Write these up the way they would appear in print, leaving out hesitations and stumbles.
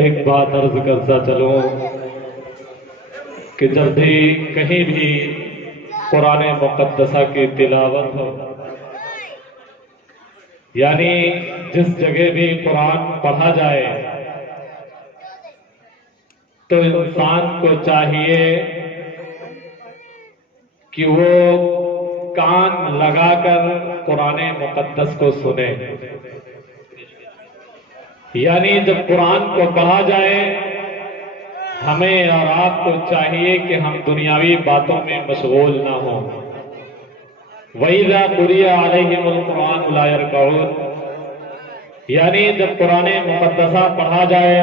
ایک بات عرض کرتا چلوں کہ جب بھی کہیں بھی قرآن مقدسہ کی تلاوت ہو، یعنی جس جگہ بھی قرآن پڑھا جائے تو انسان کو چاہیے کہ وہ کان لگا کر قرآن مقدس کو سنے. یعنی جب قرآن کو پڑھا جائے ہمیں اور آپ کو چاہیے کہ ہم دنیاوی باتوں میں مشغول نہ ہوں. وَإِذَا قُرِئَ عَلَيْهِمُ الْقُرْآنُ لَا يَرْكَعُونَ، یعنی جب قرآن مقدسہ پڑھا جائے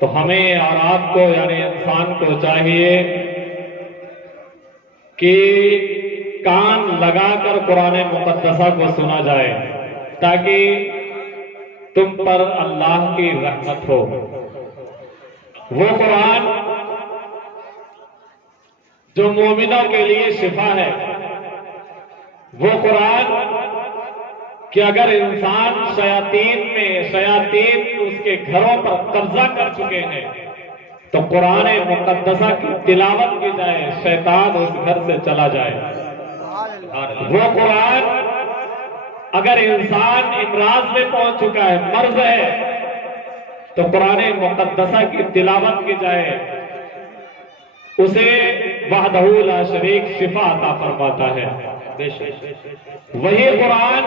تو ہمیں اور آپ کو یعنی انسان کو چاہیے کہ کان لگا کر قرآن مقدسہ کو سنا جائے تاکہ تم پر اللہ کی رحمت ہو. وہ قرآن جو مومنوں کے لیے شفا ہے، وہ قرآن کہ اگر انسان شیاطین اس کے گھروں پر قبضہ کر چکے ہیں تو قرآن مقدسہ کی تلاوت کی جائے شیطان اس گھر سے چلا جائے. وہ قرآن اگر انسان امراض میں پہنچ چکا ہے، مرض ہے، تو قرآن مقدسہ کی تلاوت کی جائے اسے وحدہ لا شریک شفا عطا فرماتا ہے. وہی قرآن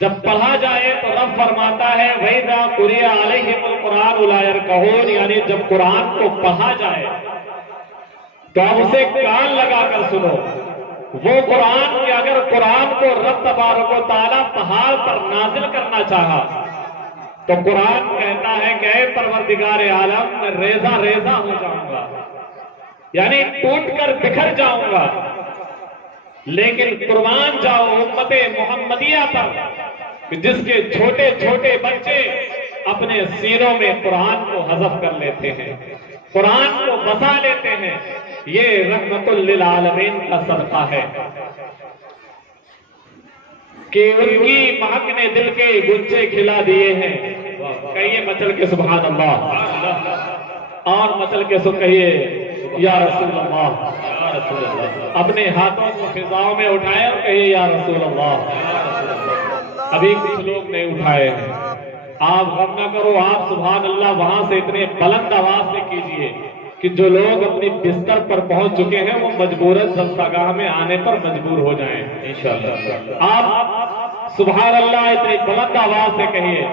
جب پڑھا جائے تو رب فرماتا ہے وَإِذَا قُرِئَ عَلَيْهِمُ الْقُرْآنُ لَا يَرْكَعُونَ، یعنی جب قرآن کو پڑھا جائے تو آپ اسے کان لگا کر سنو. وہ قرآن کہ اگر قرآن کو رب تبارک و تعالیٰ پہاڑ پر نازل کرنا چاہا تو قرآن کہتا ہے کہ اے پروردگار عالم میں ریزہ ریزہ ہو جاؤں گا، یعنی ٹوٹ کر بکھر جاؤں گا. لیکن قربان جاؤ امت محمدیہ پر جس کے چھوٹے چھوٹے بچے اپنے سینوں میں قرآن کو حذف کر لیتے ہیں، قرآن کو بسا لیتے ہیں. یہ رحمت للعالمین کا صدقہ ہے کہ ان کی مہک نے دل کے گنچے کھلا دیے ہیں. کہیے مچل کے سبحان اللہ، اور مچل کے سو کہیے یا رسول اللہ. اپنے ہاتھوں کو فضاؤں میں اٹھائے اور کہیے یا رسول اللہ. ابھی کچھ لوگ نہیں اٹھائے ہیں، آپ غم نہ کرو، آپ سبحان اللہ وہاں سے اتنے بلند آواز سے کیجئے کہ جو لوگ اپنی بستر پر پہنچ چکے ہیں وہ مجبوراً جلسہ میں آنے پر مجبور ہو جائیں انشاءاللہ. آپ سبحان اللہ اتنی بلند آواز سے کہیے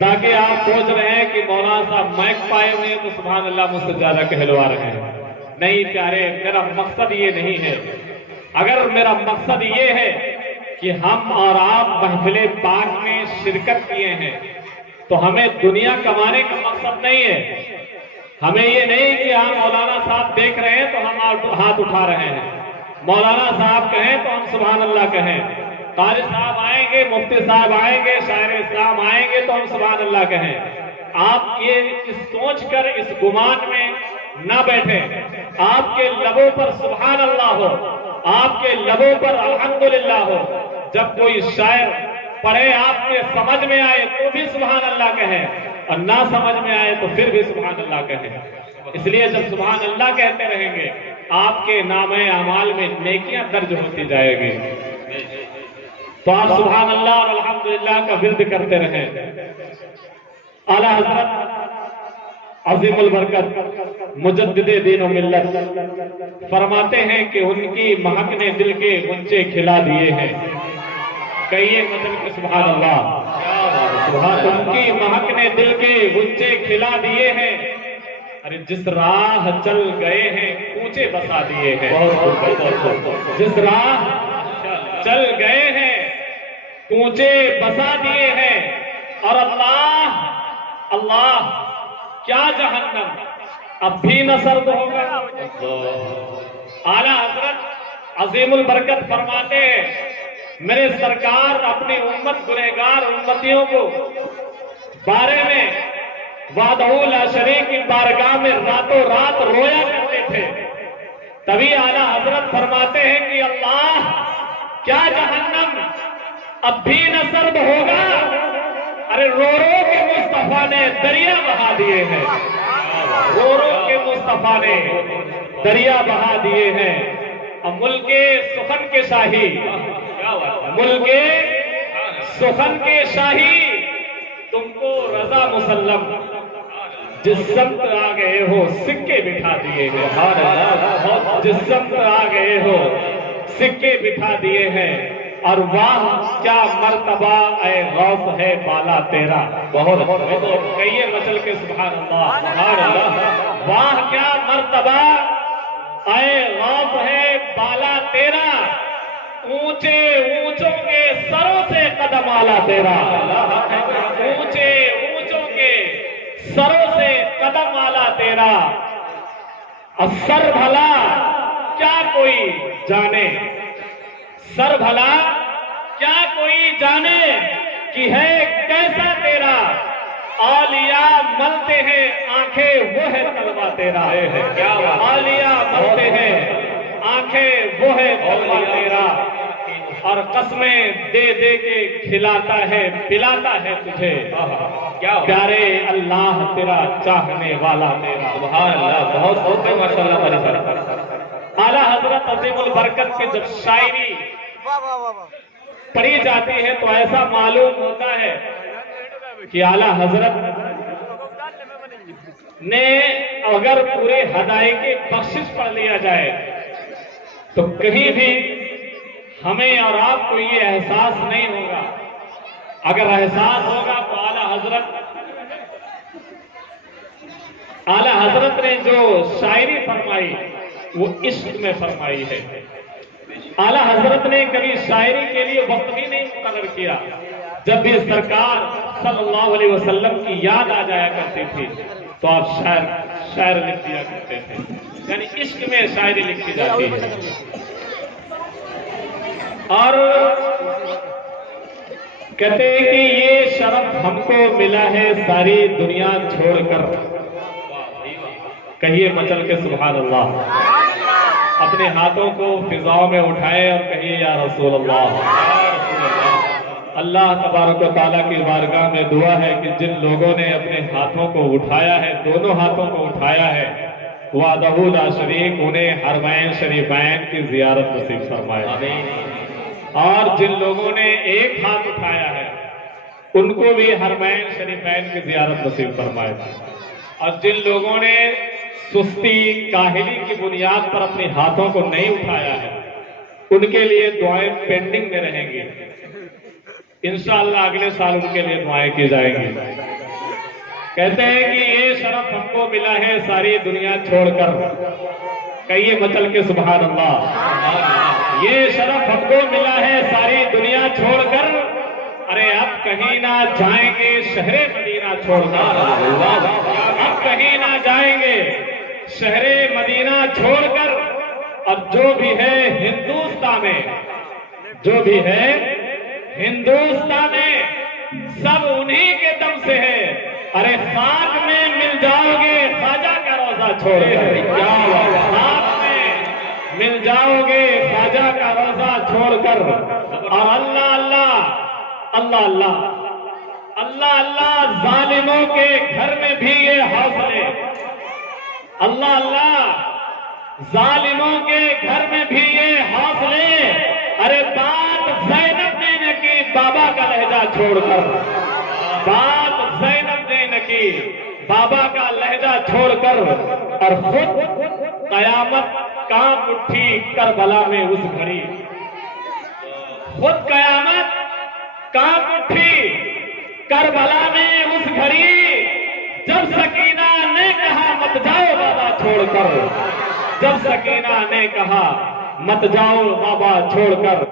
تاکہ آپ سوچ رہے ہیں کہ مولانا صاحب مائک پائے ہوئے تو سبحان اللہ مجھ سے زیادہ کہلوا رہے ہیں. نہیں پیارے، میرا مقصد یہ نہیں ہے. اگر میرا مقصد یہ ہے کہ ہم اور آپ محفل پاک میں شرکت کیے ہیں تو ہمیں دنیا کمانے کا مقصد نہیں ہے. ہمیں یہ نہیں کہ ہم مولانا صاحب دیکھ رہے ہیں تو ہم ہاتھ اٹھا رہے ہیں، مولانا صاحب کہیں تو ہم سبحان اللہ کہیں، قاری صاحب آئیں گے، مفتی صاحب آئیں گے، شاعر اسلام آئیں گے تو ہم سبحان اللہ کہیں. آپ یہ اس سوچ کر اس گمان میں نہ بیٹھیں. آپ کے لبوں پر سبحان اللہ ہو، آپ کے لبوں پر الحمدللہ ہو. جب کوئی شاعر پڑھے آپ کے سمجھ میں آئے تو بھی سبحان اللہ کہیں، اور نہ سمجھ میں آئے تو پھر بھی سبحان اللہ کہیں. اس لیے جب سبحان اللہ کہتے رہیں گے آپ کے نامہ اعمال میں نیکیاں درج ہوتی جائے گی. تو آپ سبحان اللہ اور الحمدللہ کا ورد کرتے رہیں. اعلیٰ حضرت عظیم البرکت مجدد دین و ملت فرماتے ہیں کہ ان کی مہک نے دل کے گنچے کھلا دیے ہیں. کہیے مطلب کہ سبحان اللہ. ان کی مہک نے دل کے گنچے کھلا دیے ہیں. ارے جس راہ چل گئے ہیں کوچے بسا دیے ہیں. جس راہ چل گئے ہیں کوچے بسا دیے ہیں. اور اللہ اللہ کیا جہنم اب بھی نہ سرد ہوگا. اعلیٰ حضرت عظیم البرکت فرماتے ہیں میرے سرکار اپنی امت گنہگار امتیوں کو بارے میں وحدہ لا شریک کی بارگاہ میں راتوں رات رویا کرتے تھے. تبھی اعلیٰ حضرت فرماتے ہیں کہ اللہ کیا جہنم اب بھی نہ سرد ہوگا. ارے رو رو کے مصطفیٰ نے دریا بہا دیے ہیں، رو رو کے مصطفیٰ نے دریا بہا دیے ہیں۔ اب ملک سخن کے شاہی، ملک سخن کے شاہی، تم کو رضا مسلم، جس سمت آ گئے ہو سکے بٹھا دیے ہیں، جس سمت آ گئے ہو سکے بٹھا دیے ہیں۔ اور واہ کیا مرتبہ اے غوث ہے بالا تیرا، بہت کہیے مچل کے سبحان اللہ، سبحان اللہ۔ واہ کیا مرتبہ اے غوث ہے بالا تیرا، اونچے اونچوں کے سروں سے قدم آلا تیرا، اونچے اونچوں کے سروں سے قدم آلا تیرا۔ سر بھلا کیا کوئی جانے، سر بھلا کیا کوئی جانے کہ ہے کیسا تیرا، اولیاء ملتے ہیں آنکھیں وہ ہے طلبہ تیرا، اولیاء ملتے ہیں آنکھیں وہ ہے طلبہ تیرا۔ اور قسمیں دے دے کے کھلاتا ہے پلاتا ہے تجھے، پیارے اللہ تیرا چاہنے والا تیرا، سبحان اللہ۔ بہت بہت ماشاءاللہ۔ اعلیٰ حضرت عظیم البرکت کی جب شاعری پڑھی جاتی ہے تو ایسا معلوم ہوتا ہے کہ اعلیٰ حضرت نے اگر پورے ہدایے کی بخشش پڑھ لیا جائے تو کہیں بھی ہمیں اور آپ کو یہ احساس نہیں ہوگا، اگر احساس ہوگا تو اعلیٰ حضرت نے جو شاعری فرمائی وہ عشق میں فرمائی ہے۔ اعلیٰ حضرت نے کبھی شاعری کے لیے وقت بھی نہیں مقرر کیا، جب بھی سرکار صلی اللہ علیہ وسلم کی یاد آ جایا کرتی تھی تو آپ شاعر لکھ دیا کرتے تھے، یعنی عشق میں شاعری لکھی جاتی ہے۔ اور کہتے ہیں کہ یہ شرف ہم کو ملا ہے ساری دنیا چھوڑ کر، کہیے مچل کے سبحان اللہ۔ اپنے ہاتھوں کو فضاؤں میں اٹھائے اور کہیے یا رسول اللہ۔ اللہ تبارک و تعالیٰ کی بارگاہ میں دعا ہے کہ جن لوگوں نے اپنے ہاتھوں کو اٹھایا ہے، دونوں ہاتھوں کو اٹھایا ہے، وحدہ لا شریک، انہیں حرمین شریفین کی زیارت نصیب فرمائے۔ اور جن لوگوں نے ایک ہاتھ اٹھایا ہے ان کو بھی حرمین شریفین کی زیارت نصیب فرمائے۔ اور جن لوگوں نے سستی کاہلی کی بنیاد پر اپنے ہاتھوں کو نہیں اٹھایا ہے ان کے لیے دعائیں پینڈنگ میں رہیں گی، انشاءاللہ اگلے سال ان کے لیے دعائیں کی جائیں گی۔ کہتے ہیں کہ یہ شرف ہم کو ملا ہے ساری دنیا چھوڑ کر، کہیے مچل کے سبحان اللہ۔ یہ شرف ہم کو ملا ہے ساری دنیا چھوڑ کر، ارے اب کہیں نہ جائیں گے شہر مدینہ چھوڑ کر، اب کہیں نہ جائیں گے شہر مدینہ چھوڑ کر۔ اور جو بھی ہے ہندوستان میں، جو بھی ہے ہندوستان میں، سب انہی کے دم سے ہے۔ ارے خاک میں مل جاؤ گے خواجہ کا روضہ چھوڑ کر، خاک میں مل جاؤ گے خواجہ کا روضہ چھوڑ کر۔ اور اللہ اللہ اللہ اللہ اللہ اللہ ظالموں کے گھر میں بھی یہ حوصلے، اللہ اللہ ظالموں کے گھر میں بھی یہ حوصلے۔ ارے بات زینب نے نہ کی بابا کا لہجہ چھوڑ کر، بات زینب نے نہ کی بابا کا لہجہ چھوڑ کر، اور خود قیامت کانپ اٹھی کربلا میں اس گھڑی، خود قیامت کانپ اٹھی کربلا میں اس گھڑی، جب سکینہ نے کہا مت جاؤ بابا چھوڑ کر، جب سکینہ نے کہا مت جاؤ بابا چھوڑ کر۔